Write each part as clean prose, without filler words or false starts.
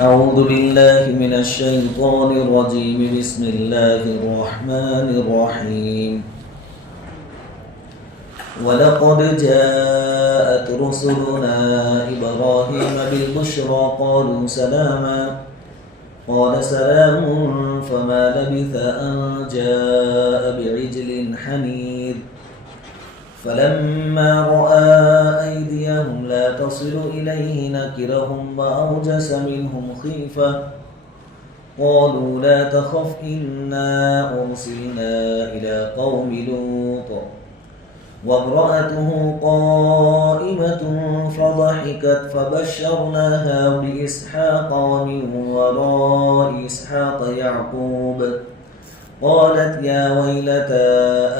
أعوذ بالله من الشيطان الرجيم بسم الله الرحمن الرحيم ولقد جاءت رسلنا إبراهيم بالبشرى قالوا سلاما قال سلام فما لبث أن جاء بعجل حنيذ فلما رأى أيديهم لا تصل إليه نكرهم وأوجس منهم خيفة قالوا لا تخف إنا أرسلنا إلى قوم لوط وامرأته قائمة فضحكت فبشرناها بإسحاق ومن وراء إسحاق يعقوب قالت يا ويلتى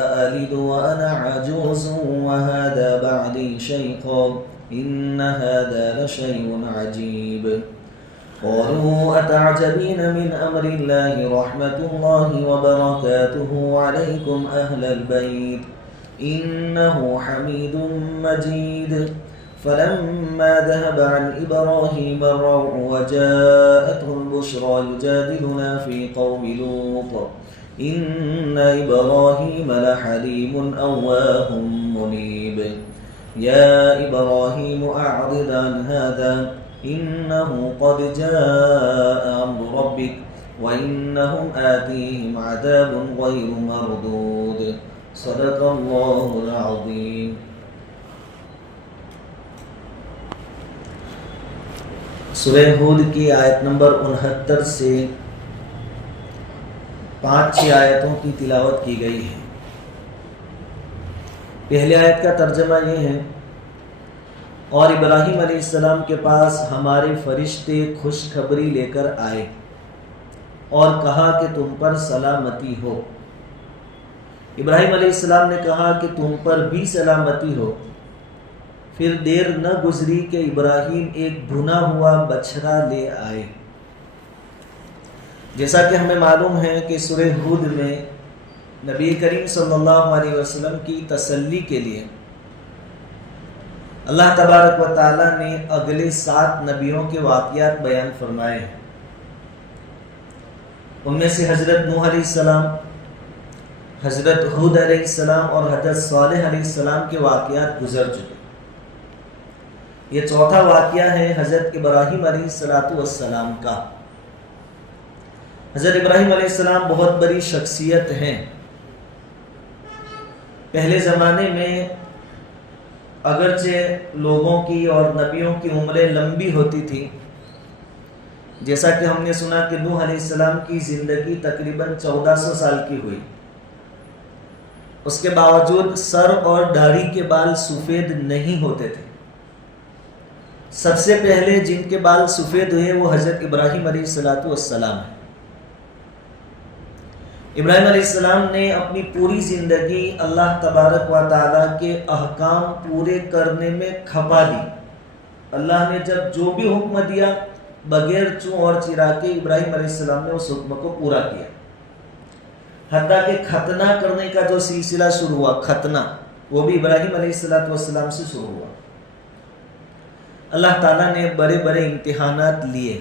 أألد وأنا عجوز وهذا بعدي شيخا إن هذا لشيء عجيب قالوا أتعجبين من أمر الله رحمة الله وبركاته عليكم أهل البيت إنه حميد مجيد فلما ذهب عن إبراهيم الروع وجاءته البشرى يجادلنا في قوم لوط إن إبراهيم لحليم أواه منيب يا إبراهيم أعرض عن هذا إنه قد جاء أمر ربك وإنهم آتيهم عذاب غير مردود صدق الله العظيم. سورہ ہود کی آیت نمبر 69 سے 5 آیتوں کی تلاوت کی گئی ہے. پہلی آیت کا ترجمہ یہ ہے: اور ابراہیم علیہ السلام کے پاس ہمارے فرشتے خوشخبری لے کر آئے اور کہا کہ تم پر سلامتی ہو. ابراہیم علیہ السلام نے کہا کہ تم پر بھی سلامتی ہو. پھر دیر نہ گزری کہ ابراہیم ایک بھنا ہوا بچھڑا لے آئے. جیسا کہ ہمیں معلوم ہے کہ سورہ ہود میں نبی کریم صلی اللہ علیہ وسلم کی تسلی کے لیے اللہ تبارک و تعالیٰ نے اگلے 7 نبیوں کے واقعات بیان فرمائے ہیں. ان میں سے حضرت نوح علیہ السلام، حضرت ہود علیہ السلام اور حضرت صالح علیہ السلام کے واقعات گزر چکے. یہ چوتھا واقعہ ہے حضرت ابراہیم علیہ السلام کا. حضرت ابراہیم علیہ السلام بہت بڑی شخصیت ہیں. پہلے زمانے میں اگرچہ لوگوں کی اور نبیوں کی عمریں لمبی ہوتی تھی، جیسا کہ ہم نے سنا کہ نوح علیہ السلام کی زندگی تقریباً 1400 سال کی ہوئی، اس کے باوجود سر اور داڑھی کے بال سفید نہیں ہوتے تھے. سب سے پہلے جن کے بال سفید ہوئے وہ حضرت ابراہیم علیہ السلام ہیں. ابراہیم علیہ السلام نے اپنی پوری زندگی اللہ تبارک و تعالیٰ کے احکام پورے کرنے میں کھپا دی. اللہ نے جب جو بھی حکم دیا بغیر چوں اور چرا کے ابراہیم علیہ السلام نے اس حکم کو پورا کیا. حتیٰ کہ ختنہ کرنے کا جو سلسلہ شروع ہوا، ختنہ، وہ بھی ابراہیم علیہ السلام سے شروع ہوا. اللہ تعالیٰ نے بڑے بڑے امتحانات لیے.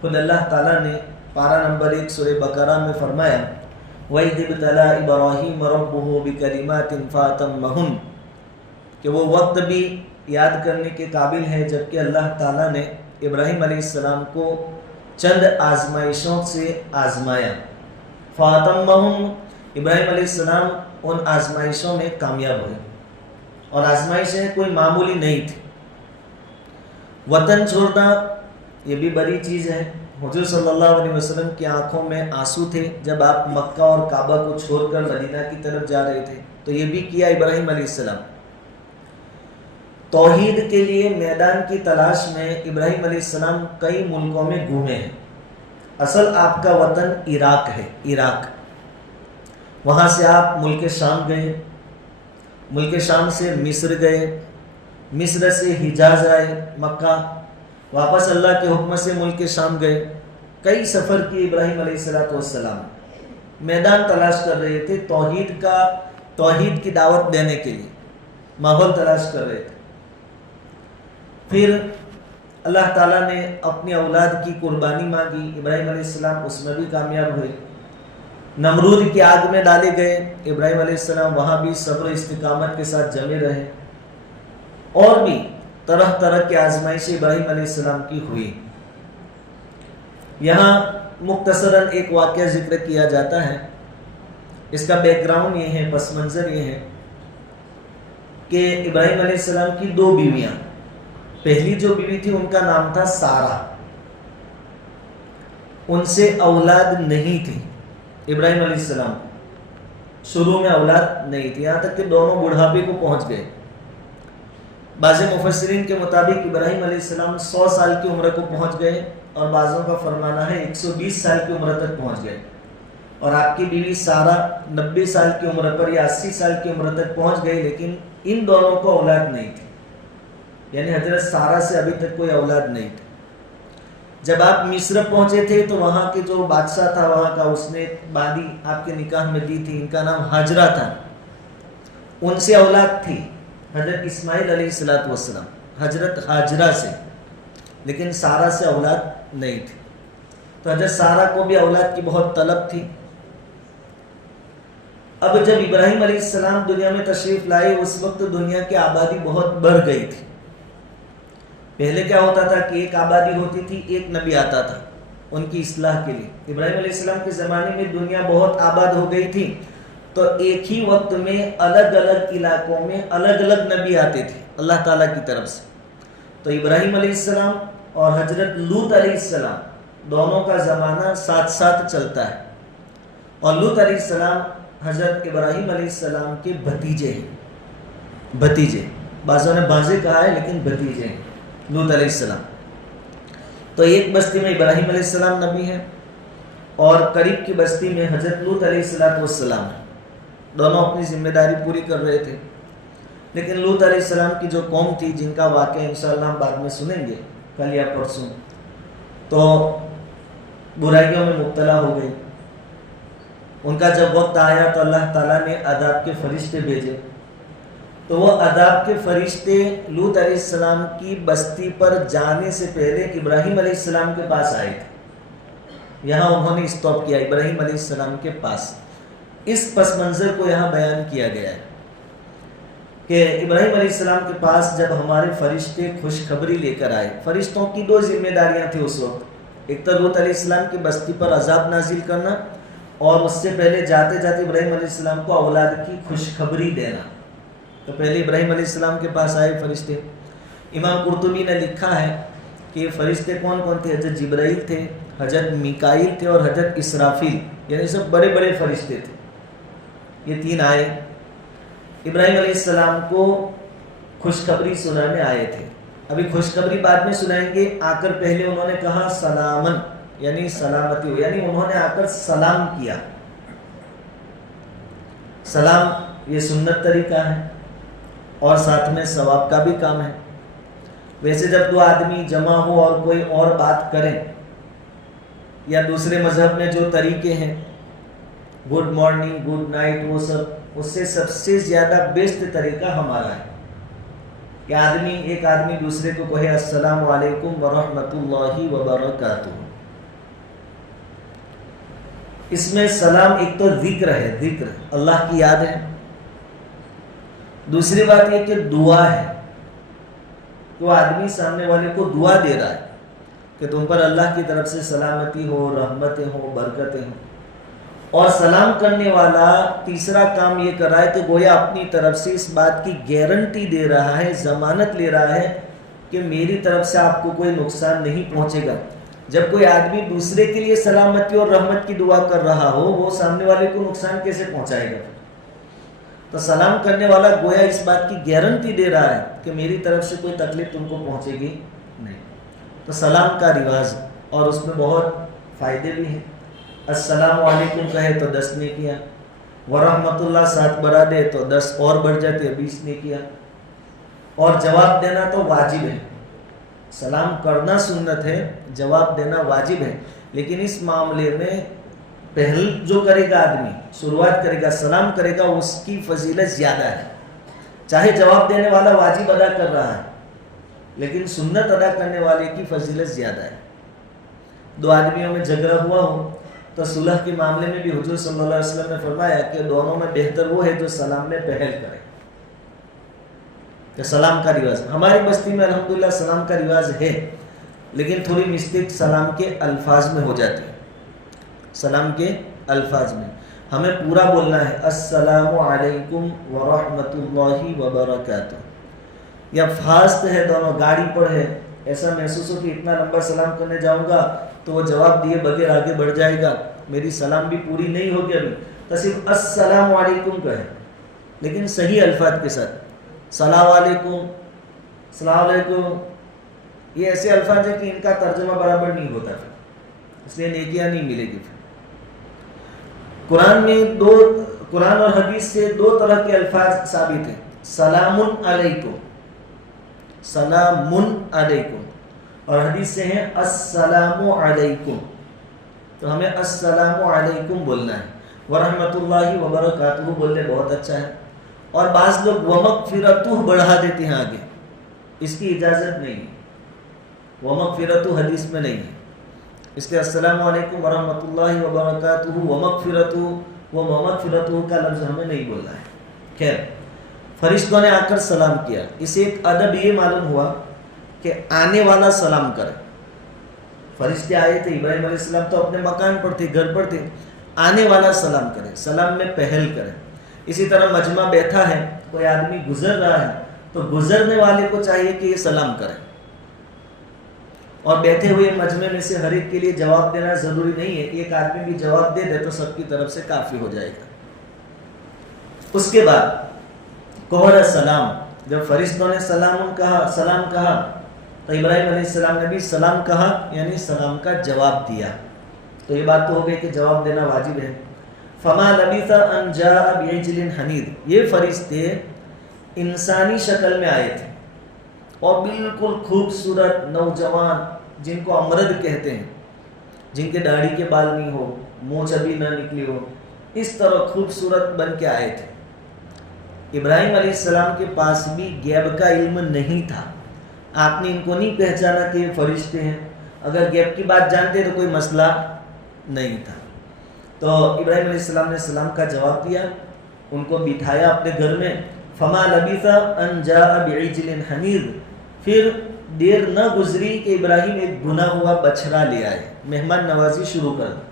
خود اللہ تعالیٰ نے پارہ نمبر 1 سورہ بقرہ میں فرمایا وَإِذِ ابْتَلَىٰ إِبْرَاهِيمَ رَبُّهُ بِكَلِمَاتٍ فَأَتَمَّهُنَّ، کہ وہ وقت بھی یاد کرنے کے قابل ہے جبکہ اللہ تعالیٰ نے ابراہیم علیہ السلام کو چند آزمائشوں سے آزمایا. فَأَتَمَّهُنَّ، ابراہیم علیہ السلام ان آزمائشوں میں کامیاب ہوئے. اور آزمائشیں کوئی معمولی نہیں تھی. وطن چھوڑنا یہ بھی بڑی چیز ہے. حضور صلی اللہ علیہ وسلم کی آنکھوں میں آنسو تھے جب آپ مکہ اور کعبہ کو چھوڑ کر مدینہ کی طرف جا رہے تھے، تو یہ بھی کیا ابراہیم علیہ السلام. توحید کے لیے میدان کی تلاش میں ابراہیم علیہ السلام کئی ملکوں میں گھومے ہیں. اصل آپ کا وطن عراق ہے، عراق. وہاں سے آپ ملک شام گئے، ملک شام سے مصر گئے، مصر سے حجاز آئے، مکہ، واپس اللہ کے حکم سے ملک شام گئے. کئی سفر کیے ابراہیم علیہ السلام. میدان تلاش کر رہے تھے توحید کی دعوت دینے کے لیے، ماحول تلاش کر رہے تھے. پھر اللہ تعالیٰ نے اپنی اولاد کی قربانی مانگی، ابراہیم علیہ السلام اس میں بھی کامیاب ہوئے۔ نمرود کی آگ میں ڈالے گئے، ابراہیم علیہ السلام وہاں بھی صبر و استقامت کے ساتھ جمے رہے، اور بھی طرح طرح کی آزمائشیں ابراہیم علیہ السلام کی ہوئی۔ یہاں مختصراً ایک واقعہ ذکر کیا جاتا ہے، اس کا بیک گراؤنڈ یہ ہے، پس منظر یہ ہے کہ ابراہیم علیہ السلام کی 2 بیویاں، پہلی جو بیوی تھی ان کا نام تھا سارہ، ان سے اولاد نہیں تھی۔ ابراہیم علیہ السلام شروع میں اولاد نہیں تھی، یہاں تک کہ دونوں بڑھاپے کو پہنچ گئے۔ بعض مفسرین کے مطابق ابراہیم علیہ السلام 100 سال کی عمر کو پہنچ گئے، اور بعضوں کا فرمانا ہے 120 سال کی عمر تک پہنچ گئے، اور آپ کی بیوی سارہ 90 سال کی عمر پر یا 80 سال کی عمر تک پہنچ گئی، لیکن ان دونوں کو اولاد نہیں تھی، یعنی حضرت سارہ سے ابھی تک کوئی اولاد نہیں تھی۔ جب آپ مصر پہنچے تھے تو وہاں کے جو بادشاہ تھا وہاں کا، اس نے باندی آپ کے نکاح میں دی تھی، ان کا نام ہاجرہ تھا، ان سے اولاد تھی حضرت اسماعیل علیہ السلام، حضرت ہاجرہ سے، لیکن سارہ سے اولاد نہیں تھی۔ تو حضرت سارہ کو بھی اولاد کی بہت طلب تھی۔ اب جب ابراہیم علیہ السلام دنیا میں تشریف لائے، اس وقت دنیا کی آبادی بہت بڑھ گئی تھی۔ پہلے کیا ہوتا تھا کہ ایک آبادی ہوتی تھی، ایک نبی آتا تھا ان کی اصلاح کے لیے۔ ابراہیم علیہ السلام کے زمانے میں دنیا بہت آباد ہو گئی تھی، تو ایک ہی وقت میں الگ الگ علاقوں میں الگ الگ نبی آتے تھے اللہ تعالیٰ کی طرف سے۔ تو ابراہیم علیہ السلام اور حضرت لوط علیہ السلام دونوں کا زمانہ ساتھ ساتھ چلتا ہے، اور لوط علیہ السلام حضرت ابراہیم علیہ السلام کے بھتیجے ہیں، بھتیجے، بعضوں نے بازے کہا ہے لیکن بھتیجے ہیں لوط علیہ السلام۔ تو ایک بستی میں ابراہیم علیہ السلام نبی ہیں، اور قریب کی بستی میں حضرت لوط علیہ السلام ہیں، دونوں اپنی ذمہ داری پوری کر رہے تھے۔ لیکن لوط علیہ السلام کی جو قوم تھی، جن کا واقعہ انشاءاللہ ہم بعد میں سنیں گے کل یا پرسوں، تو برائیوں میں مبتلا ہو گئی۔ ان کا جب وقت آیا تو اللہ تعالیٰ نے عذاب کے فرشتے بھیجے، تو وہ عذاب کے فرشتے لوط علیہ السلام کی بستی پر جانے سے پہلے ابراہیم علیہ السلام کے پاس آئے تھے۔ یہاں انہوں نے اسٹاپ کیا ابراہیم علیہ السلام کے پاس۔ اس پس منظر کو یہاں بیان کیا گیا ہے کہ ابراہیم علیہ السلام کے پاس جب ہمارے فرشتے خوشخبری لے کر آئے، فرشتوں کی 2 ذمہ داریاں تھیں اس وقت، ایک تو لوط علیہ السلام کی بستی پر عذاب نازل کرنا، اور اس سے پہلے جاتے جاتے ابراہیم علیہ السلام کو اولاد کی خوشخبری دینا۔ تو پہلے ابراہیم علیہ السلام کے پاس آئے فرشتے۔ امام قرطبی نے لکھا ہے کہ فرشتے کون کون تھے؟ حضرت جبرائیل تھے، حضرت میکائیل تھے، اور حضرت اسرافیل، یعنی سب بڑے بڑے فرشتے تھے۔ یہ 3 آئے ابراہیم علیہ السلام کو خوشخبری سنانے آئے تھے۔ ابھی خوشخبری بعد میں سنائیں گے، آ کر پہلے انہوں نے کہا سلامن، یعنی سلامتی ہو، یعنی انہوں نے آ کر سلام کیا۔ سلام یہ سنت طریقہ ہے، اور ساتھ میں ثواب کا بھی کام ہے۔ ویسے جب 2 آدمی جمع ہو اور کوئی اور بات کریں، یا دوسرے مذہب میں جو طریقے ہیں، گڈ مارننگ، گڈ نائٹ، وہ سب، اس سے سب سے زیادہ بیسٹ طریقہ ہمارا ہے کہ ایک آدمی دوسرے کو کہے السلام علیکم ورحمۃ اللہ وبرکاتہ۔ اس میں سلام ایک تو ذکر ہے، ذکر اللہ کی یاد ہے، دوسری بات یہ کہ دعا ہے، تو آدمی سامنے والے کو دعا دے رہا ہے کہ تم پر اللہ کی طرف سے سلامتی ہو، رحمتیں ہو، برکتیں ہوں۔ اور سلام کرنے والا تیسرا کام یہ کر رہا ہے کہ گویا اپنی طرف سے اس بات کی گارنٹی دے رہا ہے، ضمانت لے رہا ہے کہ میری طرف سے آپ کو کوئی نقصان نہیں پہنچے گا۔ جب کوئی آدمی دوسرے کے لیے سلامتی اور رحمت کی دعا کر رہا ہو، وہ سامنے والے کو نقصان کیسے پہنچائے گا؟ تو سلام کرنے والا گویا اس بات کی گارنٹی دے رہا ہے کہ میری طرف سے کوئی تکلیف تم کو پہنچے گی نہیں۔ تو سلام کا رواج، اور اس میں بہت فائدے بھی ہیں۔ السلام علیکم کہے تو 10 نیکیاں، ورحمۃ اللہ ساتھ بڑھا دے تو 10 اور بڑھ جاتے، 20 نیکیاں۔ اور جواب دینا تو واجب ہے، سلام کرنا سنت ہے، جواب دینا واجب ہے، لیکن اس معاملے میں پہل جو کرے گا آدمی، شروعات کرے گا، سلام کرے گا، اس کی فضیلت زیادہ ہے، چاہے جواب دینے والا واجب ادا کر رہا ہے، لیکن سنت ادا کرنے والے کی فضیلت زیادہ ہے. دو آدمیوں میں جھگڑا ہوا ہو تو صلح کے معاملے میں بھی حضور صلی اللہ علیہ وسلم نے فرمایا کہ دونوں میں بہتر وہ ہے جو سلام میں پہل کرے. کہ سلام کا رواج ہماری بستی میں الحمدللہ سلام کا رواج ہے، لیکن تھوڑی مسٹیک سلام کے الفاظ میں ہو جاتی ہے. سلام کے الفاظ میں ہمیں پورا بولنا ہے السلام علیکم ورحمۃ اللہ وبرکاتہ. یا فاسٹ ہے دونوں، گاڑی پر ہے، ایسا محسوس ہو کہ اتنا لمبا سلام کرنے جاؤں گا تو وہ جواب دیے بغیر آگے بڑھ جائے گا، میری سلام بھی پوری نہیں ہوگی ابھی، تو صرف السلام علیکم کہے، لیکن صحیح الفاظ کے ساتھ. السلام علیکم، السلام علیکم، یہ ایسے الفاظ ہیں کہ ان کا ترجمہ برابر نہیں ہوتا، اس لیے نیکیاں نہیں ملے گی. قرآن اور حدیث سے دو طرح کے الفاظ ثابت ہیں، سلام علیکم، سلام علیکم، اور حدیث سے ہیں السلام علیکم. تو ہمیں السلام علیکم بولنا ہے. ورحمۃ اللہ وبرکاتہ بولنے بہت اچھا ہے، اور بعض لوگ ومغفرتہ بڑھا دیتے ہیں آگے، اس کی اجازت نہیں ہے. ومغفرتہ حدیث میں نہیں ہے، اس لیے السلام علیکم ورحمۃ اللہ وبرکاتہ ومغفرتہ کا لفظ ہمیں نہیں بولنا ہے. خیر، فرشتوں نے آ کر سلام کیا. اسے ایک ادب یہ معلوم ہوا کہ آنے والا سلام کرے. فرشتے آئے تھے، ابراہیم علیہ السلام تو اپنے مکان پر تھے، گھر پر تھے، آنے والا سلام کرے، سلام میں پہل کرے. اسی طرح مجمع بیٹھا ہے، کوئی آدمی گزر رہا ہے تو گزرنے والے کو چاہیے کہ یہ سلام کرے، اور بیٹھے ہوئے مجمع میں سے ہر ایک کے لیے جواب دینا ضروری نہیں ہے. ایک آدمی بھی جواب دے دے تو سب کی طرف سے کافی ہو جائے گا. اس کے بعد قول سلام، جب فرشتوں نے سلام کہا تو ابراہیم علیہ السلام نے بھی سلام کہا، یعنی سلام کا جواب دیا. تو یہ بات تو ہو گئی کہ جواب دینا واجب ہے. فما لبث ان جاء بعجل حنیذ، یہ فرشتے انسانی شکل میں آئے تھے اور بالکل خوبصورت نوجوان، جن کو امرد کہتے ہیں، جن کے داڑھی کے بال نہیں ہو، مونچھ ابھی نہ نکلی ہو، اس طرح خوبصورت بن کے آئے تھے. ابراہیم علیہ السلام کے پاس بھی غیب کا علم نہیں تھا. آپ نے ان کو نہیں پہچانا کہ یہ فرشتے ہیں. اگر غیب کی بات جانتے تو کوئی مسئلہ نہیں تھا. تو ابراہیم علیہ السلام نے سلام کا جواب دیا، ان کو بٹھایا اپنے گھر میں. فما لبث ان جاء بعجل حنیذ، پھر دیر نہ گزری کہ ابراہیم ایک بھنا ہوا بچھڑا لے آئے. مہمان نوازی شروع کر دی.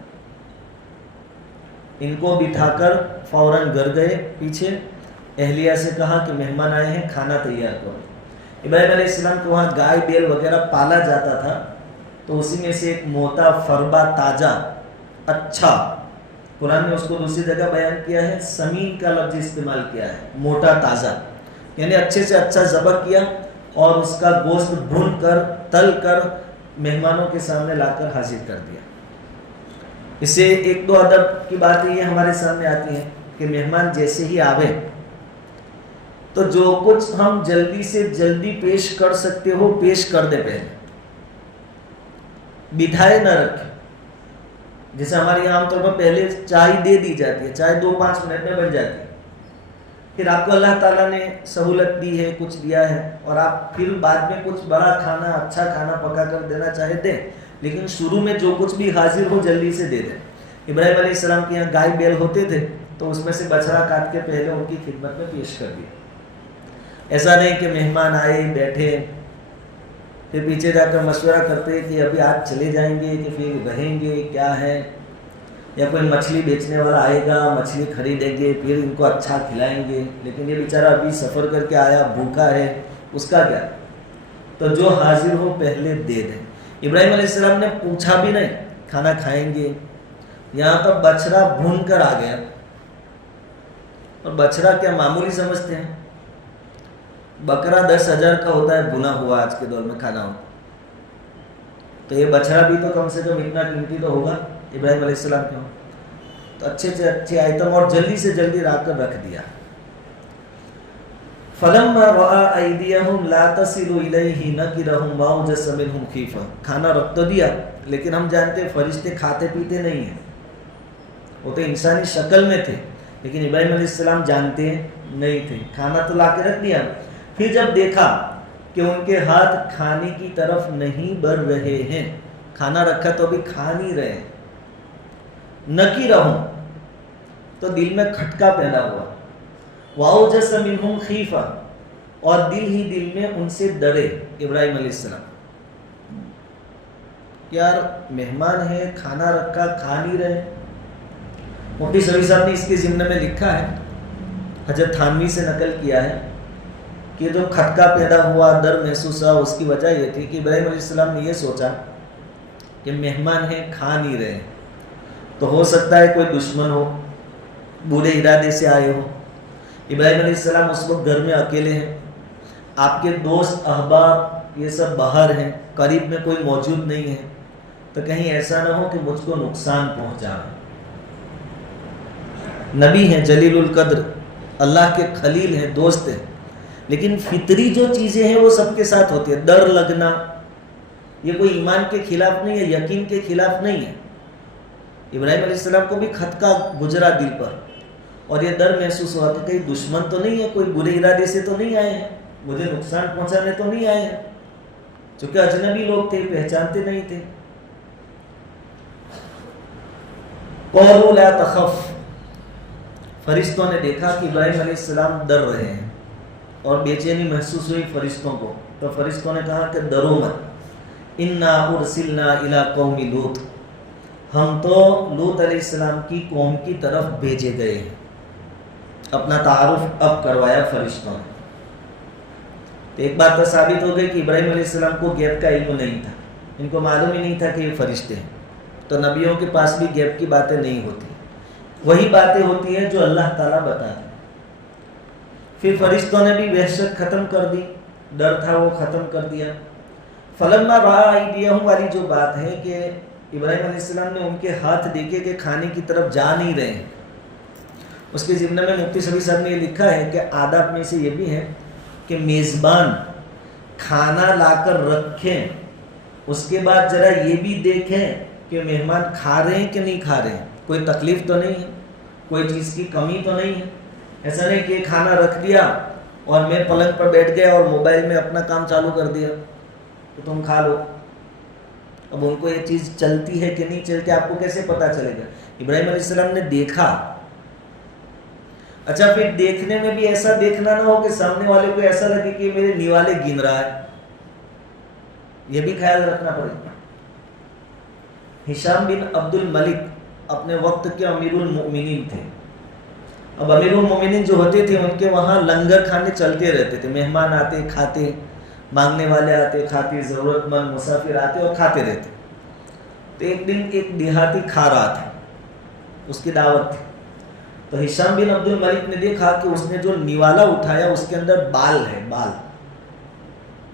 ان کو بٹھا کر فوراً گھر گئے. پیچھے اہلیہ سے کہا کہ مہمان آئے ہیں، کھانا تیار کرو. ابراہیم علیہ السلام کو وہاں گائے بیل وغیرہ پالا جاتا تھا، تو اسی میں سے ایک موٹا فربا تازہ اچھا، قرآن نے اس کو دوسری جگہ بیان کیا ہے، سمین کا لفظ استعمال کیا ہے، موٹا تازہ، یعنی اچھے سے اچھا ذبح کیا اور اس کا گوشت بھون کر تل کر مہمانوں کے سامنے لا کر حاضر کر دیا. اس سے ایک دو ادب کی باتیں یہ ہمارے سامنے آتی ہیں کہ مہمان جیسے ہی آوے تو جو کچھ ہم جلدی سے جلدی پیش کر سکتے ہو پیش کر دے، پہلے بٹھائے نہ رکھے. جیسے ہمارے یہاں عام طور پر پہلے چائے دے دی جاتی ہے، چائے 2-5 منٹ میں بن جاتی ہے. پھر آپ کو اللہ تعالیٰ نے سہولت دی ہے، کچھ دیا ہے، اور آپ پھر بعد میں کچھ بڑا کھانا، اچھا کھانا پکا کر دینا چاہے دیں، لیکن شروع میں جو کچھ بھی حاضر ہو جلدی سے دے دیں. ابراہیم علیہ السلام کے یہاں گائے بیل ہوتے تھے تو اس میں سے بچڑا کاٹ کے پہلے ان کی خدمت میں پیش کر دیا. ایسا نہیں کہ مہمان آئے بیٹھے پھر پیچھے جا کر مشورہ کرتے کہ ابھی آج چلے جائیں گے کہ پھر رہیں گے، کیا ہے، یا کوئی مچھلی بیچنے والا آئے گا، مچھلی خریدیں گے، پھر ان کو اچھا کھلائیں گے، لیکن یہ بیچارہ ابھی سفر کر کے آیا، بھوکا ہے، اس کا کیا. تو جو حاضر ہو پہلے دے دیں. ابراہیم علیہ السلام نے پوچھا بھی نہیں کھانا کھائیں گے، یہاں پر بچڑا بھون کر آ گیا. اور بچڑا کیا معمولی سمجھتے ہیں؟ بکرا 10,000 کا ہوتا ہے بھنا ہوا آج کے دور میں کھانا ہو، تو یہ بچڑا بھی تو کم سے کم اتنا قیمتی تو ہوگا ابراہیم علیہ السلام کے. تو اچھے سے اچھی آئٹم اور جلدی سے جلدی لا کر رکھ دیا. فلما رأى أيديهم لا تصل إليه نكرهم وأوجس منهم خيفة. کھانا رکھ تو دیا، لیکن ہم جانتے فرشتے کھاتے پیتے نہیں ہیں، وہ تو انسانی شکل میں تھے، لیکن ابراہیم علیہ السلام جانتے نہیں تھے. کھانا تو لا کے رکھ دیا. پھر جب دیکھا کہ ان کے ہاتھ کھانے کی طرف نہیں بڑھ رہے ہیں. کھانا رکھا تو ابھی کھا نہیں رہے ہیں. نکی رہوں تو دل میں کھٹکا پیدا ہوا. وَأَوْجَسَ مِنْهُمْ خِيفَةً اور دل ہی دل میں ان سے ڈرے ابراہیم علیہ السلام. یار مہمان ہے, کھانا رکھا, کھا نہیں رہے. مفتی شفیع صاحب نے اس کے ضمن میں لکھا ہے, حضرت تھانوی سے نقل کیا ہے کہ جو کھٹکا پیدا ہوا, ڈر محسوس ہوا, اس کی وجہ یہ تھی کہ ابراہیم علیہ السلام نے یہ سوچا کہ مہمان ہیں, کھا نہیں رہے, تو ہو سکتا ہے کوئی دشمن ہو, برے ارادے سے آئے ہو. ابراہیم علیہ السلام اس وقت گھر میں اکیلے ہیں, آپ کے دوست احباب یہ سب باہر ہیں, قریب میں کوئی موجود نہیں ہے, تو کہیں ایسا نہ ہو کہ مجھ کو نقصان پہنچا. نبی ہیں, جلیل القدر, اللہ کے خلیل ہیں, دوست ہیں, لیکن فطری جو چیزیں ہیں وہ سب کے ساتھ ہوتی ہے. ڈر لگنا یہ کوئی ایمان کے خلاف نہیں ہے, یقین کے خلاف نہیں ہے. ابراہیم علیہ السلام کو بھی کھٹکا گزرا دل پر, اور یہ ڈر محسوس ہوا کہ کہیں دشمن تو نہیں ہے, کوئی برے ارادے سے تو نہیں آئے ہیں, مجھے نقصان پہنچانے تو نہیں آئے ہیں. چونکہ اجنبی لوگ تھے, پہچانتے نہیں تھے. قَالُوا لَا تَخَفْ فرشتوں نے دیکھا کہ ابراہیم علیہ السلام ڈر رہے ہیں اور بے چینی محسوس ہوئی فرشتوں کو, تو فرشتوں نے کہا کہ ڈرو مت, اِنَّا أُرْسِلْنَا إِلَىٰ قَوْمِ لُوط ہم تو لوط علیہ السلام کی قوم کی طرف بھیجے گئے ہیں. اپنا تعارف اب کروایا فرشتوں نے. تو ایک بات تو ثابت ہو گئی کہ ابراہیم علیہ السلام کو غیب کا علم نہیں تھا, ان کو معلوم ہی نہیں تھا کہ یہ فرشتے ہیں. تو نبیوں کے پاس بھی غیب کی باتیں نہیں ہوتی, وہی باتیں ہوتی ہیں جو اللہ تعالیٰ بتاتے. پھر فرشتوں نے بھی وحشت ختم کر دی, ڈر تھا وہ ختم کر دیا. فلما رأى أيديهم والی جو بات ہے کہ ابراہیم علیہ السلام نے ان کے ہاتھ دیکھے کہ کھانے کی طرف جا نہیں رہے ہیں, اس کے ضمن میں مفتی شفیع صاحب نے یہ لکھا ہے کہ آداب میں سے یہ بھی ہے کہ میزبان کھانا لا کر رکھیں, اس کے بعد ذرا یہ بھی دیکھیں کہ مہمان کھا رہے ہیں کہ نہیں کھا رہے ہیں, کوئی تکلیف تو نہیں ہے, کوئی چیز کی کمی تو نہیں ہے. ایسا نہیں کہ کھانا رکھ دیا اور میں پلنگ پر بیٹھ گیا اور موبائل میں اپنا کام چالو کر دیا تو تم کھا لو. اب ان کو یہ چیز چلتی ہے کہ نہیں چلتی آپ کو کیسے پتا چلے گا؟ ابراہیم علیہ السلام نے دیکھا. اچھا پھر دیکھنے میں بھی ایسا دیکھنا نہ ہو کہ سامنے والے کو ایسا لگے کہ میرے نیوالے گن رہا ہے, یہ بھی خیال رکھنا پڑے گا. ہشام بن عبد الملک اپنے وقت کے امیر المؤمنین تھے. اب امیر المؤمنین جو ہوتے تھے ان کے وہاں لنگر کھانے چلتے رہتے تھے, مہمان آتے کھاتے, مانگنے والے آتے کھاتے, ضرورت مند مسافر آتے اور کھاتے رہتے. تو ایک دن ایک دیہاتی کھا رہا تھا, اس کی دعوت تھی. تو ہشام بن عبد الملک نے دیکھا کہ اس نے جو نیوالا اٹھایا اس کے اندر بال ہے,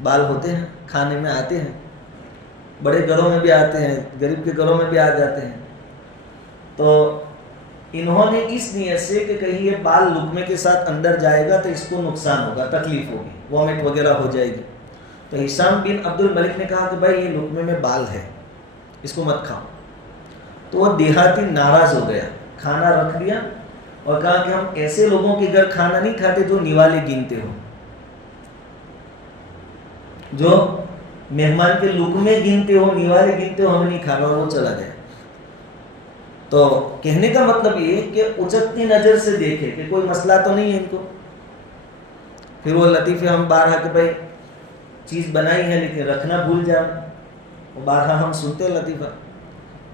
بال ہوتے ہیں, کھانے میں آتے ہیں, بڑے گھروں میں بھی آتے ہیں, غریب کے گھروں میں بھی آ جاتے ہیں. تو انہوں نے اس نیت سے کہ کہیں یہ بال لقمے کے ساتھ اندر جائے گا تو اس کو نقصان ہوگا, تکلیف ہوگی, وامٹ وغیرہ ہو جائے گی. تو ہشام بن عبد الملک نے کہا کہ بھائی یہ لقمے میں بال ہے, اس کو مت کھاؤ. تو وہ دیہاتی ناراض ہو گیا, کھانا رکھ دیا اور کہا کہ ہم ایسے لوگوں کے گھر کھانا نہیں کھاتے جو نیوالے گنتے ہو, جو مہمان کے لقمے گنتے ہو, نیوالے گنتے ہو, ہم نہیں کھانا. اور وہ چلا گیا. تو کہنے کا مطلب یہ کہ اچکتی نظر سے دیکھے کہ کوئی مسئلہ تو نہیں ہے ان کو. پھر وہ لطیفے ہم بارہا کہ بھائی چیز بنائی ہے لیکن رکھنا بھول جاؤ. وہ بارہا ہم سنتے لطیفہ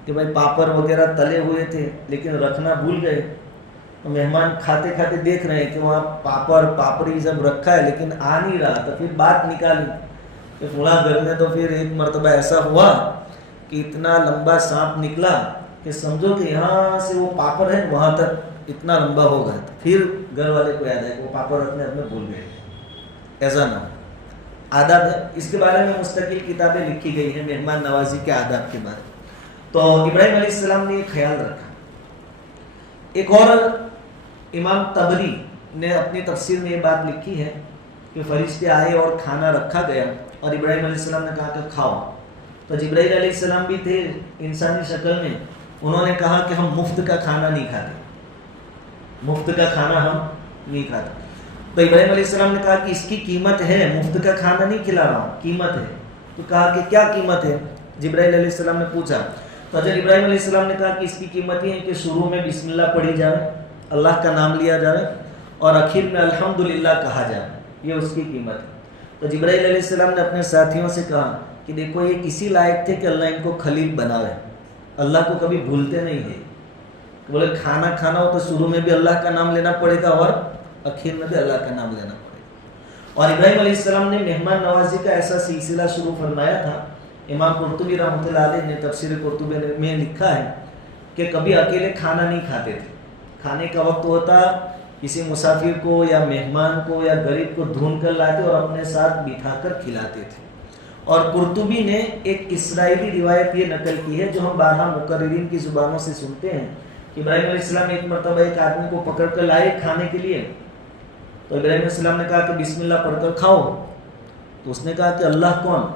کہ بھائی پاپڑ وغیرہ تلے ہوئے تھے لیکن رکھنا بھول گئے. تو مہمان کھاتے کھاتے دیکھ رہے ہیں کہ وہاں پاپڑ پاپڑی سب رکھا ہے لیکن آ نہیں رہا. تو پھر بات نکالی کہ فلاں گھر میں تو پھر ایک مرتبہ ایسا ہوا کہ اتنا لمبا سانپ نکلا کہ سمجھو کہ یہاں سے وہ پاپڑ ہے وہاں تک اتنا لمبا ہوگا. پھر گھر والے کو یاد ہے کہ وہ پاپڑ رکھنے اپنے بھول گئے. ایسا نہ ہو. آداب ہے, اس کے بارے میں مستقل کتابیں لکھی گئی ہیں مہمان نوازی کے آداب کے بارے میں. تو ابراہیم علیہ السلام نے یہ خیال رکھا. ایک اور امام طبری نے اپنی تفسیر میں یہ بات لکھی ہے کہ فرشتے آئے اور کھانا رکھا گیا اور ابراہیم علیہ السلام نے کہا کہ کھاؤ. تو جبرائیل علیہ السلام بھی تھے انسانی شکل میں, انہوں نے کہا کہ ہم مفت کا کھانا نہیں کھاتے, مفت کا کھانا ہم نہیں کھاتے. تو ابراہیم علیہ السلام نے کہا کہ اس کی قیمت ہے، مفت کا کھانا نہیں کھلا رہا ہوں، قیمت ہے۔ تو کہا کہ کیا قیمت ہے؟ جبرائیل علیہ السلام نے پوچھا تو حضرت ابراہیم علیہ السلام نے کہا کہ اس کی قیمت یہ ہے کہ شروع میں بسم اللہ پڑھی جائے، اللہ کا نام لیا جائے، اور آخر میں الحمدللہ کہا جائے، یہ اس کی قیمت ہے۔ تو جبرائیل علیہ السلام نے اپنے ساتھیوں سے کہا کہ دیکھو یہ کسی لائق تھے کہ اللہ ان کو خلیل بناوے، اللہ کو کبھی بھولتے نہیں تھے۔ بولے کھانا کھانا ہو تو شروع میں بھی اللہ کا نام لینا پڑے گا اور آخر میں بھی اللہ کا نام لینا پڑے گا۔ اور ابراہیم علیہ السلام نے مہمان نوازی کا ایسا سلسلہ شروع فرمایا تھا۔ امام قرطبی رحمۃ اللہ علیہ نے تفسیر قرطبی میں لکھا ہے کہ کبھی اکیلے کھانا نہیں کھاتے تھے، کھانے کا وقت ہوتا کسی مسافر کو یا مہمان کو یا غریب کو ڈھونڈ کر لاتے اور اپنے ساتھ بٹھا کر کھلاتے تھے۔ اور قرطبی نے ایک اسرائیلی روایت یہ نقل کی ہے جو ہم بارہا مقررین کی زبانوں سے سنتے ہیں کہ ابراہیم علیہ السلام ایک مرتبہ ایک آدمی کو پکڑ کر لائے کھانے کے لیے، تو ابراہیم علیہ السلام نے کہا کہ بسم اللہ پڑھ کر کھاؤ، تو اس نے کہا کہ اللہ کون؟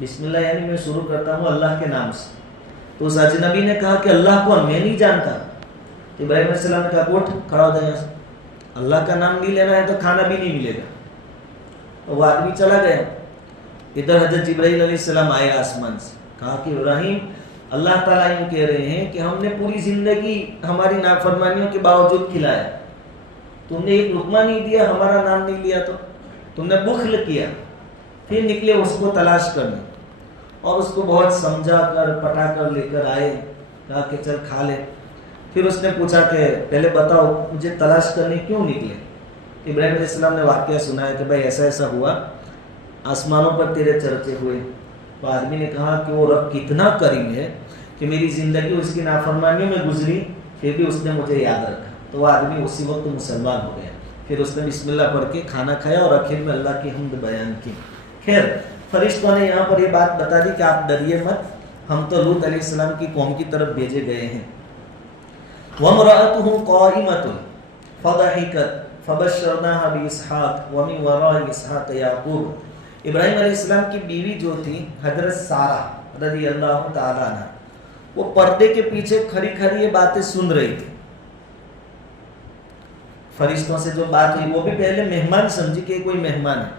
بسم اللہ یعنی میں شروع کرتا ہوں اللہ کے نام سے۔ تو اس اجنبی نے کہا کہ اللہ کون؟ میں نہیں جانتا۔ تو ابراہیم علیہ السلام نے کہا کہ اٹھ کھڑا ہو جائے، اللہ کا نام نہیں لینا ہے تو کھانا بھی نہیں ملے گا۔ تو وہ آدمی چلا گیا۔ ادھر حضرت جبرائیل علیہ السلام آئے آسمان سے، کہا کہ ابراہیم اللہ تعالیٰ یوں کہہ رہے ہیں کہ ہم نے پوری زندگی ہماری نافرمانیوں کے باوجود کھلایا، تم نے ایک لقمہ نہیں دیا، ہمارا نام نہیں لیا، تو تم نے بخل کیا۔ پھر نکلے اس کو تلاش کرنے اور اس کو بہت سمجھا کر پٹا کر لے کر آئے، کہا کہ چل کھا لے۔ پھر اس نے پوچھا کہ پہلے بتاؤ مجھے تلاش کرنے کیوں نکلے؟ ابراہیم علیہ السلام نے واقعہ سنایا کہ بھائی ایسا ایسا ہوا، آسمانوں پر تیرے چرچے ہوئے۔ تو آدمی نے کہا کہ وہ رب کتنا کریم ہے کہ میری زندگی اس کی نافرمانیوں میں گزری پھر بھی اس نے مجھے یاد رکھا۔ تو وہ آدمی اسی وقت مسلمان ہو گیا۔ پھر اس نے بسم اللہ پڑھ کے کھانا کھایا اور آخر میں اللہ کی حمد بیان کی۔ خیر، فرشتوں نے یہاں پر یہ بات بتا دی کہ آپ ڈریے مت، ہم تو لوط علیہ السلام کی قوم کی طرف بھیجے گئے ہیں۔ وَامْرَأَتُهُ قَائِمَةٌ فَضَحِكَتْ فَبَشَّرْنَاهَا بِإِسْحَاقَ وَمِنْ وَرَاءِ إِسْحَاقَ يَعْقُوبَ۔ ابراہیم علیہ السلام کی بیوی جو تھی حضرت سارہ رضی اللہ تعالیٰ عنہ، وہ پردے کے پیچھے کھڑی کھڑی یہ باتیں سن رہی تھی۔ فرشتوں سے جو بات ہوئی وہ بھی پہلے مہمان سمجھی کہ کوئی مہمان ہے،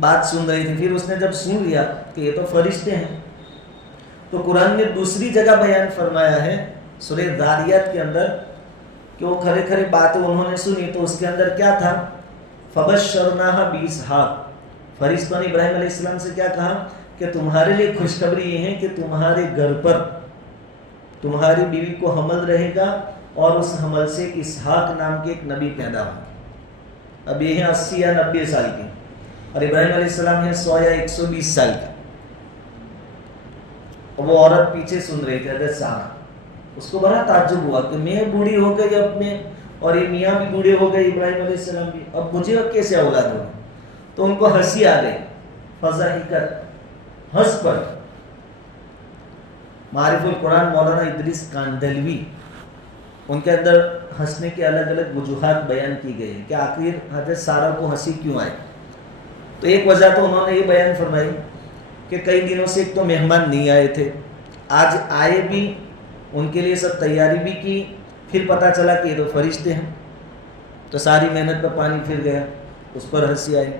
بات سن رہی تھی۔ پھر اس نے جب سن لیا کہ یہ تو فرشتے ہیں، تو قرآن نے دوسری جگہ بیان فرمایا ہے سورہ ذاریات کے اندر کہ وہ کھڑے کھڑے باتیں انہوں نے سنی، تو اس کے اندر کیا تھا؟ فَبَشَّرْنَاهَا بِإِسْحَاقَ۔ فرشتوں نے ابراہیم علیہ السلام سے کیا کہا کہ تمہارے لیے خوشخبری یہ ہے کہ تمہارے گھر پر تمہاری بیوی کو حمل رہے گا اور اس حمل سے اسحاق نام کے ایک نبی پیدا ہو۔ اب یہ ہیں 80 یا 90 سال کے، اور ابراہیم علیہ السلام ہیں 100 یا 120 سال کے۔ اور وہ عورت پیچھے سن رہی تھی حضرت سارہ، اس کو بڑا تعجب ہوا کہ میں بوڑھی ہو گئی اپنے، اور یہ میاں بھی بوڑھے ہو گئے ابراہیم علیہ السلام بھی، اب مجھے کیسے اولاد ہوگی؟ تو ان کو ہنسی آ گئی، فضحکت، ہنس پڑ۔ معارف القرآن مولانا ادریس کاندلوی، ان کے اندر ہنسنے کے الگ الگ وجوہات بیان کی گئی ہیں کہ آخر حضرت سارہ کو ہنسی کیوں آئی۔ تو ایک وجہ تو انہوں نے یہ بیان فرمائی کہ کئی دنوں سے ایک تو مہمان نہیں آئے تھے، آج آئے بھی، ان کے لیے سب تیاری بھی کی، پھر پتہ چلا کہ یہ تو فرشتے ہیں، تو ساری محنت پر پانی پھر گیا، اس پر ہنسی آئی۔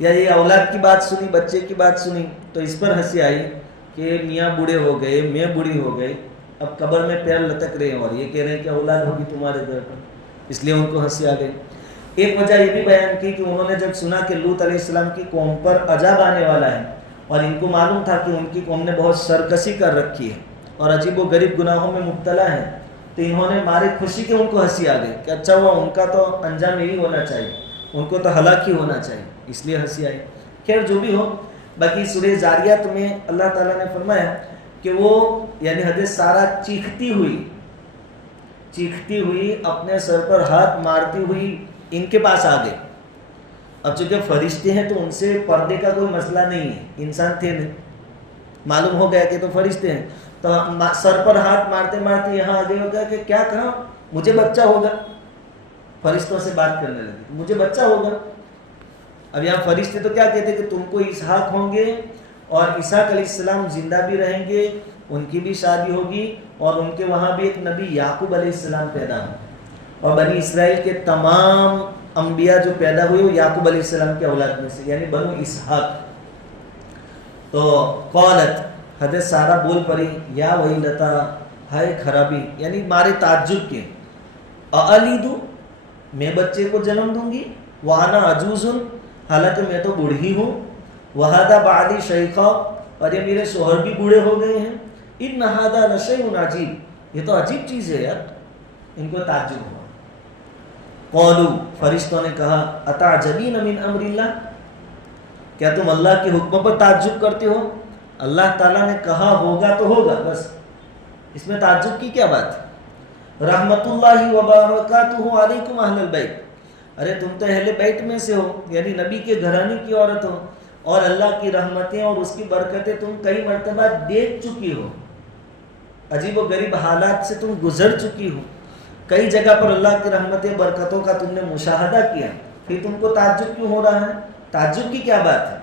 یا یہ اولاد کی بات سنی، بچے کی بات سنی، تو اس پر ہنسی آئی کہ میاں بوڑھے ہو گئے، میں بوڑھی ہو گئی، اب قبر میں پیر لٹک رہے ہیں اور یہ کہہ رہے ہیں کہ اولاد ہوگی تمہارے گھر پر، اس لیے ان کو ہنسی آ گئی۔ ایک وجہ یہ بھی بیان کی کہ انہوں نے جب سنا کہ لوط علیہ السلام کی قوم پر عذاب آنے والا ہے، اور ان کو معلوم تھا کہ ان کی قوم نے بہت سرکشی کر رکھی ہے اور عجیب و غریب گناہوں میں مبتلا ہے، تو انہوں نے مارے خوشی کے ان کو ہنسی آ گئی کہ اچھا ہوا، ان کا تو انجام یہی ہونا چاہیے، ان کو تو ہلاک ہی ہونا چاہیے، اس لیے ہنسی آئی۔ خیر جو بھی ہو، باقی سورہ ذاریات میں اللہ تعالیٰ نے فرمایا کہ وہ یعنی حضرت سارہ چیختی ہوئی اپنے سر پر ہاتھ مارتی ہوئی ان کے پاس آ گئے۔ اب چونکہ فرشتے ہیں تو ان سے پردے کا کوئی مسئلہ نہیں ہے، انسان تھے نہیں، معلوم ہو گیا کہ تو فرشتے ہیں، تو سر پر ہاتھ مارتے مارتے یہاں آ گئے، ہو گیا کہ کیا کہا، مجھے بچہ ہوگا، فرشتوں سے بات کرنے لگے، مجھے بچہ ہوگا۔ اب یہاں فرشتے تو کیا کہتے ہیں کہ تم کو اسحاق ہوں گے اور اسحاق علیہ السلام زندہ بھی رہیں گے، ان کی بھی شادی ہوگی، اور ان کے وہاں بھی ایک نبی یعقوب علیہ السلام پیدا ہوں، اور بنی اسرائیل کے تمام انبیاء جو پیدا ہوئے وہ یعقوب علیہ السلام کے اولاد میں سے یعنی بنو اسحاق. تو قالت حضرت سارہ بول پڑی یا ویلتا ہائے خرابی یعنی مارے تعجب کے الیدو میں بچے کو جنم دوں گی وانا عجوز حالانکہ میں تو بوڑھی ہوں وہذا بعلی شیخا اور یہ میرے شوہر بھی بوڑھے ہو گئے ہیں ان هذا لشیء عجیب یہ تو عجیب چیز ہے یار. ان کو تعجب ہوا. قالوا فرشتوں نے کہا اتعجبین من امر اللہ کیا تم اللہ کے حکم پر تعجب کرتے ہو؟ اللہ تعالیٰ نے کہا ہوگا تو ہوگا بس اس میں تعجب کی کیا بات ہے. رحمت اللہ وبرکاتہ علیکم اہل البیت ارے تم تو اہل بیت میں سے ہو یعنی نبی کے گھرانے کی عورت ہو اور اللہ کی رحمتیں اور اس کی برکتیں تم کئی مرتبہ دیکھ چکی ہو. عجیب و غریب حالات سے تم گزر چکی ہو. کئی جگہ پر اللہ کی رحمتیں برکتوں کا تم نے مشاہدہ کیا پھر تم کو تعجب کیوں ہو رہا ہے؟ تعجب کی کیا بات ہے؟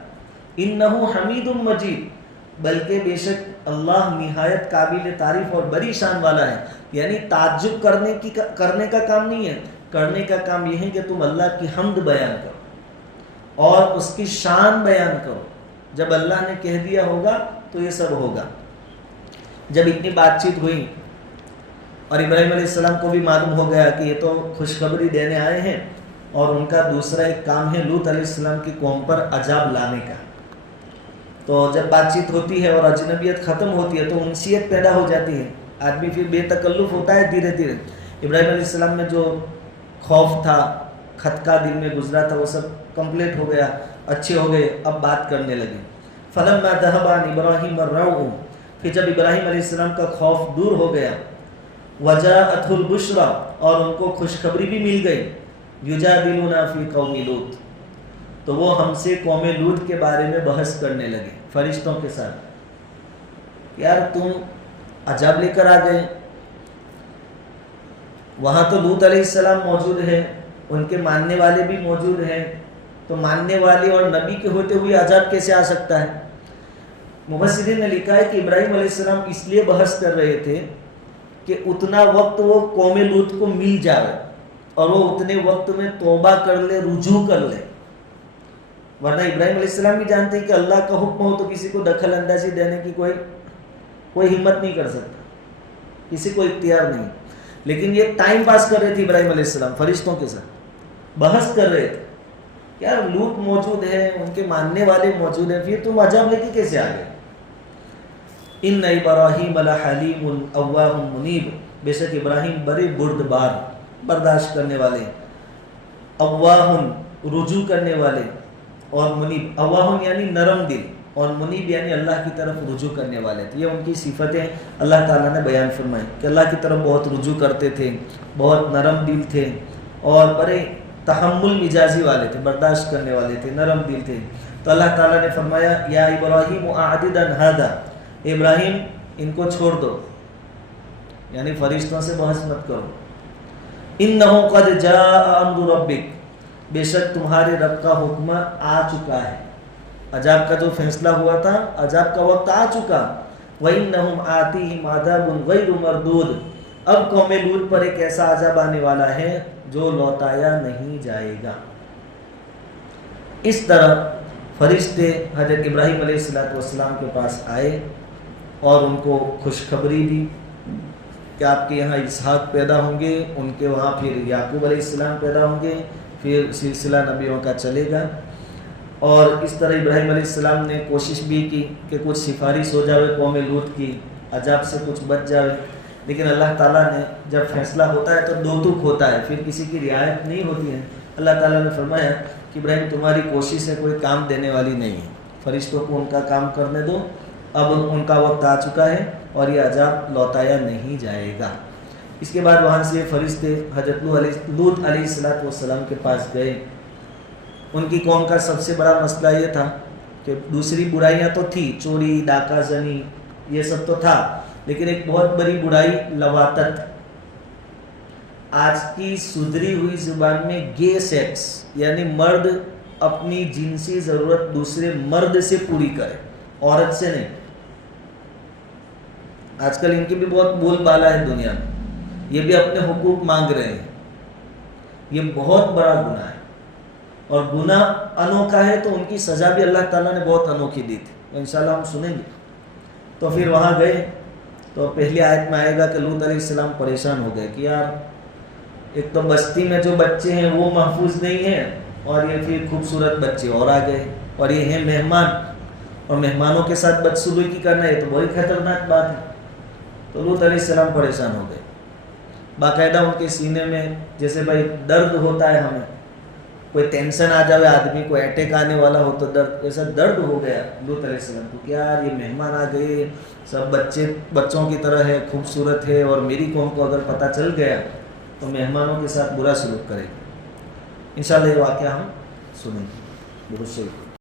انہ حمید مجید بلکہ بے شک اللہ نہایت قابل تعریف اور بڑی شان والا ہے. یعنی تعجب کرنے کا کام نہیں ہے. کرنے کا کام یہ ہے کہ تم اللہ کی حمد بیان کرو اور اس کی شان بیان کرو. جب اللہ نے کہہ دیا ہوگا تو یہ سب ہوگا. جب اتنی بات چیت ہوئی اور ابراہیم علیہ السلام کو بھی معلوم ہو گیا کہ یہ تو خوشخبری دینے آئے ہیں اور ان کا دوسرا ایک کام ہے لوط علیہ السلام کی قوم پر عذاب لانے کا. تو جب بات چیت ہوتی ہے اور اجنبیت ختم ہوتی ہے تو انسیت پیدا ہو جاتی ہے. آدمی پھر بے تکلف ہوتا ہے دھیرے دھیرے. ابراہیم علیہ السلام میں جو خوف تھا خطکا دل میں گزرا تھا وہ سب کمپلیٹ ہو گیا اچھے ہو گئے. اب بات کرنے لگے. فلما ذهب عن ابراہیم الروع پھر جب ابراہیم علیہ السلام کا خوف دور ہو گیا وجاءته البشرى اور ان کو خوشخبری بھی مل گئی یجادلنا فی قوم لوط تو وہ ہم سے قوم لوط کے بارے میں بحث کرنے لگے فرشتوں کے ساتھ. یار تم عذاب لے کر آ گئے وہاں تو لوط علیہ السلام موجود ہے ان کے ماننے والے بھی موجود ہیں تو ماننے والے اور نبی کے ہوتے ہوئے عذاب کیسے آ سکتا ہے؟ مفسرین نے لکھا ہے کہ ابراہیم علیہ السلام اس لیے بحث کر رہے تھے کہ اتنا وقت وہ قوم لوط کو مل جائے اور وہ اتنے وقت میں توبہ کر لے رجوع کر لے. ورنہ ابراہیم علیہ السلام بھی جانتے ہیں کہ اللہ کا حکم ہو تو کسی کو دخل اندازی دینے کی کوئی ہمت نہیں کر سکتا کسی کو اختیار نہیں. لیکن یہ ٹائم پاس کر رہے تھے ابراہیم علیہ السلام فرشتوں کے ساتھ بحث کر رہے تھے. یار لوط موجود ہے ان کے ماننے والے موجود ہیں پھر تم عذاب لے کے کیسے آ گئے؟ ان ابراہیم لحلیم اواہ منیب بے شک ابراہیم بڑے بردبار برداشت کرنے والے اواہ رجوع کرنے والے اور منیب. اواہ یعنی نرم دل اور منیب یعنی اللہ کی طرف رجوع کرنے والے تھے. یہ ان کی صفتیں اللہ تعالیٰ نے بیان فرمائی کہ اللہ کی طرف بہت رجوع کرتے تھے بہت نرم دل تھے اور بڑے تحمل مزاجی والے تھے برداشت کرنے والے تھے نرم دل تھے. تو اللہ تعالیٰ نے فرمایا یا ابراہیم اعرض عن ھذا ابراہیم ان کو چھوڑ دو یعنی فرشتوں سے بحث مت کرو. انہ قد جاء امر ربک بے شک تمہارے رب کا حکم آ چکا ہے. عذاب کا جو فیصلہ ہوا تھا عذاب کا وقت آ چکا. وَإِنَّهُمْ آتِيهِمْ عَذَابٌ غَيْرُ مَرْدُودٌ اب قوم لوط پر ایک ایسا عذاب آنے والا ہے جو لوٹایا نہیں جائے گا. اس طرح فرشتے حضرت ابراہیم علیہ السلام کے پاس آئے اور ان کو خوشخبری دی کہ آپ کے یہاں اسحاق پیدا ہوں گے ان کے وہاں پھر یعقوب علیہ السلام پیدا ہوں گے پھر سلسلہ نبیوں کا چلے گا. اور اس طرح ابراہیم علیہ السلام نے کوشش بھی کی کہ کچھ سفارش ہو جائے قوم لوط کی عذاب سے کچھ بچ جائے. لیکن اللہ تعالیٰ نے جب فیصلہ ہوتا ہے تو دو دکھ ہوتا ہے پھر کسی کی رعایت نہیں ہوتی ہے. اللہ تعالیٰ نے فرمایا کہ ابراہیم تمہاری کوشش سے کوئی کام دینے والی نہیں ہے فرشتوں کو ان کا کام کرنے دو اب ان کا وقت آ چکا ہے اور یہ عذاب لوٹایا نہیں جائے گا. اس کے بعد وہاں سے فرشتے حضرت لوط علیہ السلام کے پاس گئے. ان کی قوم کا سب سے بڑا مسئلہ یہ تھا کہ دوسری برائیاں تو تھی چوری ڈاکہ زنی یہ سب تو تھا لیکن ایک بہت بڑی برائی لواطت. آج کی سدھری ہوئی زبان میں گے سیکس یعنی مرد اپنی جنسی ضرورت دوسرے مرد سے پوری کرے عورت سے نہیں. آج کل ان کی بھی بہت بول بالا ہے دنیا میں یہ بھی اپنے حقوق مانگ رہے ہیں. یہ بہت بڑا گناہ ہے اور گناہ انوکھا ہے تو ان کی سزا بھی اللہ تعالیٰ نے بہت انوکھی دی تھی، انشاءاللہ ہم سنیں گے۔ تو پھر وہاں گئے تو پہلی آیت میں آئے گا کہ لوط علیہ السلام پریشان ہو گئے کہ یار ایک تو بستی میں جو بچے ہیں وہ محفوظ نہیں ہیں، اور یہ پھر خوبصورت بچے اور آ گئے، اور یہ ہیں مہمان، اور مہمانوں کے ساتھ بدسلوکی کرنا یہ تو بہت خطرناک بات ہے۔ تو لوط علیہ السلام پریشان ہو گئے، باقاعدہ ان کے سینے میں جیسے بھائی درد ہوتا ہے، ہمیں کوئی ٹینشن آ جائے آدمی کو، اٹیک آنے والا ہو تو درد، ایسا درد ہو گیا لوط علیہ السلام کو کہ یار یہ مہمان آ گئے، سب بچوں کی طرح ہے، خوبصورت ہے، اور میری قوم کو اگر پتہ چل گیا تو مہمانوں کے ساتھ برا سلوک کرے گا۔ انشاءاللہ یہ واقعہ ہم سنیں گے۔ بہت شکریہ۔